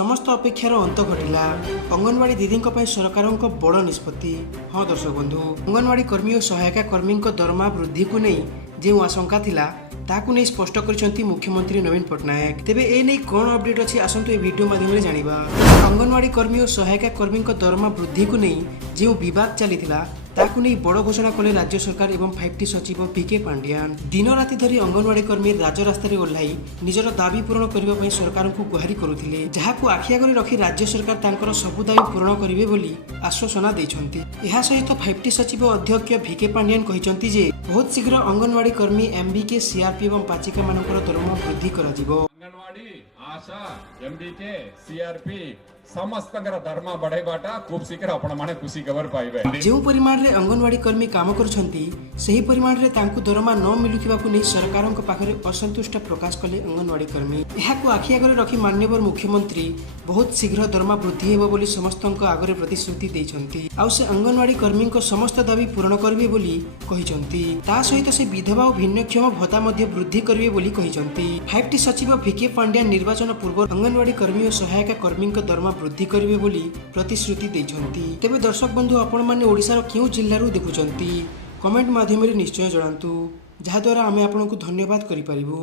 समस्त अपेक्षार अंत घटिला। अंगनवाड़ी दीदी सरकार बड़ निष्पत्ति। हाँ दर्शक बंधु, अंगनवाड़ी कर्मी और सहायिका कर्मी दरमा वृद्धि को नहीं जो आशंका थिला ताकू नहीं स्पष्ट कर मुख्यमंत्री नवीन पट्टनायक। तेबे ए नहीं कौन अपडेट अच्छी आसतु ए वीडियो माध्यम जानिबा। अंगनवाड़ी कर्मी और सहायिका कर्मी दरमा वृद्धि को नहीं जो बद चली ताकू नहीं बड़ घोषणा कले राज्य सरकार एवं 5T सचिव पीके पांड्यान। दिन राति धरी अंगनवाड़ी कर्मी राजरास्तार ओह्लाई निजर दाबी पूरण करने सरकार को गुहारी करुथिले, जहाकू आखि आगरे रखी राज्य सरकार तांकर सबु दाबी पूरण करिवे बोली आश्वासना दैछन्ति। एहा सहित 5T सचिव अध्यक्ष वीके पांड्यान कहिसन्ति जे बहुत शीघ्र अंगनवाड़ी कर्मी एमबीके सीआरपी एवं पाचिका मानकर दरमा वृद्धि करा जिवो। अंगनवाड़ी आशा एमबीके सीआरपी समस्त दरमा बढ़ाइबाट खूब शीघ्र आपण माने खुशी खबर पाइबे। जो परिमाण रे अंगनवाड़ी कर्मी काम करुछन्ति सही परिमाण रे तांकु दरमा न मिलुथिबाकु नै सरकारक पाखरे असंतुष्ट प्रकाश कले अंगनवाड़ी कर्मी। एहाकु आखि आगरे रखी माननीय मुख्यमंत्री बहुत शीघ्र दरमा वृद्धि हेबो बोली समस्तक आगरे प्रतिश्रुति दैछन्ति। आउ से अंगनवाड़ी कर्मी समस्त दाबी पूरण करिवे बोली कहिसन्ति। ता सहित से विधवा और भिन्नक्षम भत्ता मध्ये वृद्धि करिवे बोली कहिसन्ति। 5T सचिव वीके पांड्या निर्वाचन पूर्व अंगनवाड़ी कर्मी और सहायिका कर्मी दरमा वृद्धि करिवे बोली प्रतिश्रुति दैछन्ति। तेबे दर्शक बंधु, आपण माने ओडिसार केउ जिल्लारू देखुचन्ति कमेंट माध्यम रे निश्चय जणांतु, जहा द्वारा आमे आपनकु धन्यवाद करि परिबु।